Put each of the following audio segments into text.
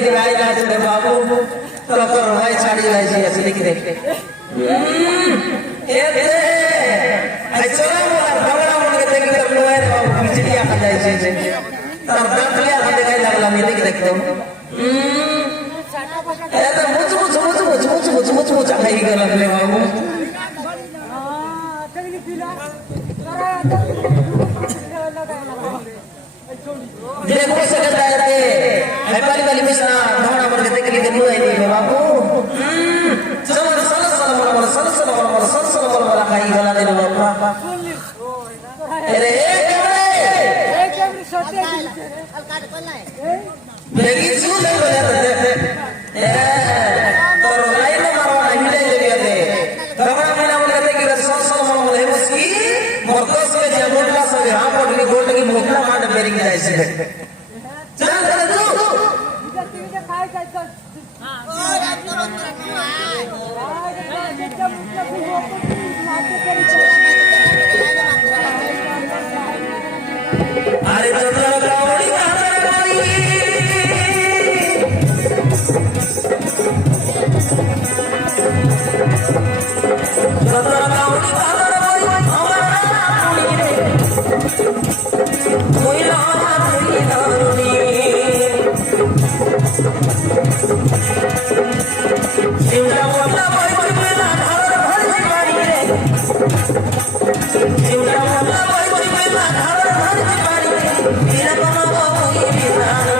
लेके आई जाते रे बाबू तो कर भाई साड़ी वाली ऐसे लिख दे ए दे ऐसा बोला बगड़ा मुंड के देख कर लो है बाबू बिजलियां खा जाए छे तर दांत लिया हाथे काय लागला मी देख देखतो ए तो मुच खाई गेला रे बाबू देखो सकता है रे नेपाली वाली मिसना धमना मन के देख के नु है रे बाबू चलो सल खाई गला दे बाबू अरे एक छोटे काट पल्ला है लेकिन सुन ले बोले ए तो लाइन मारवा हिले ले दे धमना मिला मन के देख के सल है उसकी मोरकस के जमुला से हां बोल के गोल्ड की मोकला मार बेरिंग जाए से चल चल तू इधर तीन के खाए जाए तो हां और आप लोग अरे चंद्र कावड़ी महारानी चंद्र कावड़ी महारानी कोई लाना कोई लानी शिवरा मोला भाई मेरा घर भर दीवानी रे शिवरा मोला भाई मेरा घर भर दीवानी मेरा बाबा कोई बिरानी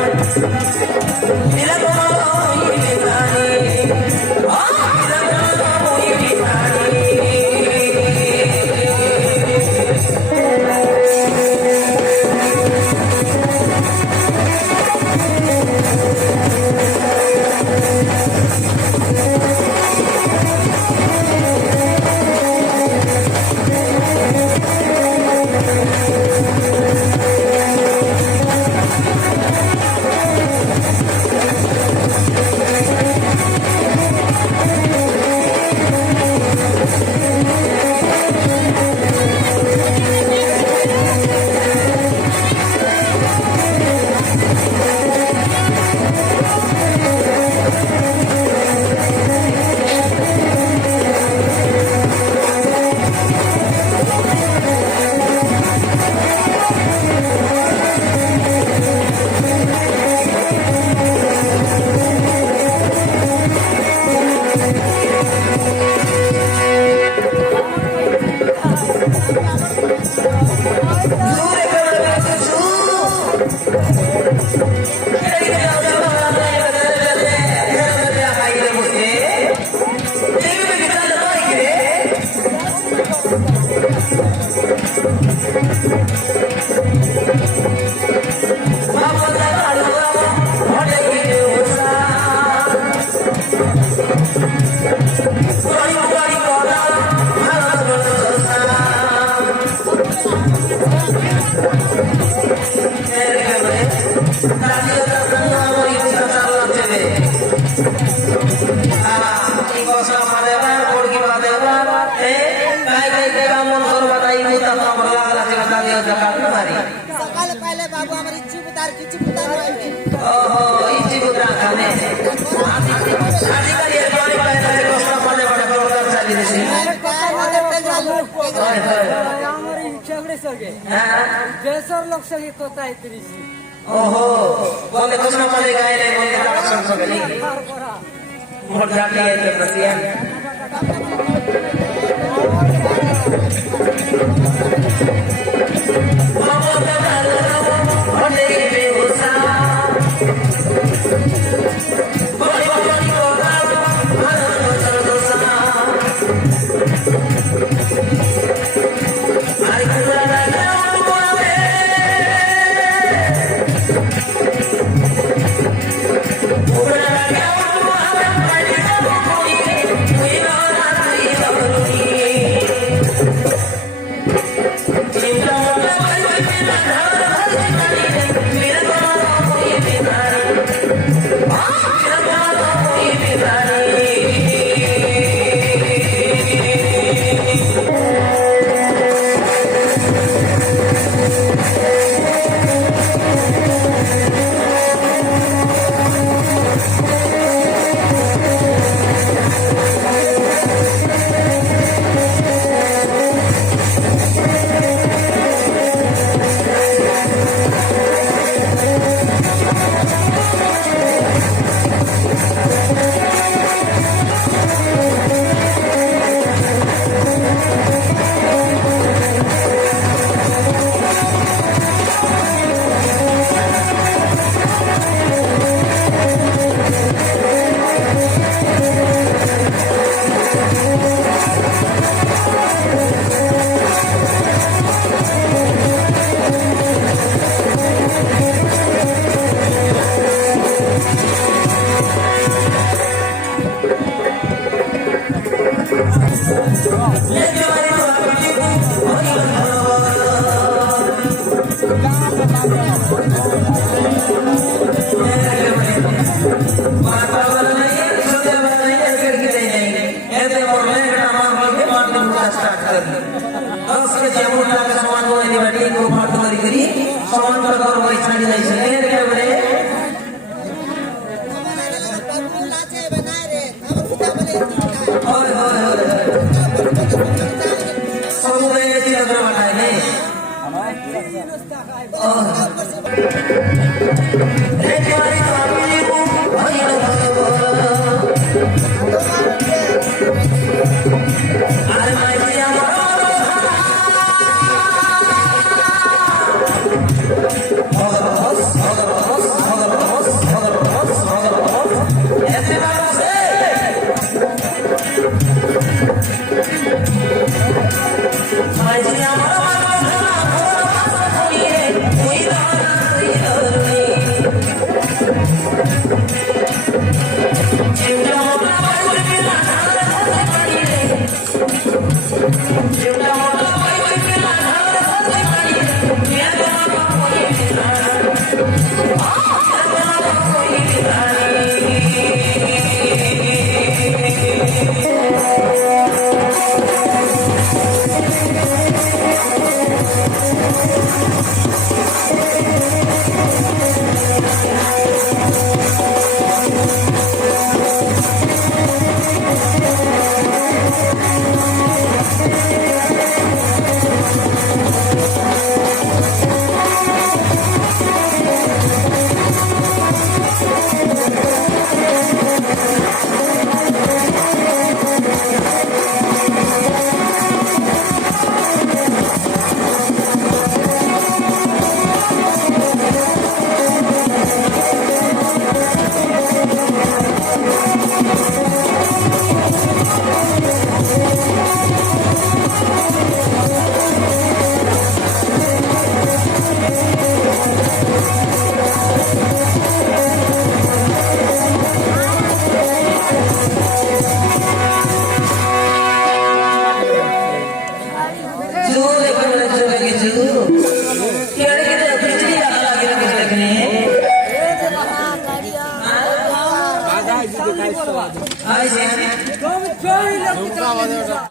मेरा बाबा कोई बिरानी मेरा बाबा कोई बिरानी सकाल पहले बाबू हमारी इच्छी पुतार ओहो इच्छी पुतार खाने आजकल ये जोड़ी पहले से कोस्ता पड़े बड़े प्रोग्राम चली रही हमारी इच्छाकडे सगळे जयसर लोक सगळे कोता आहे तरीशी ओहो बोले कोस्ता पड़े गए रे बोले संग सगळी मोर जाती है के प्रसिया होय होय होय समुदायाची लग्न म्हणायले Come join us.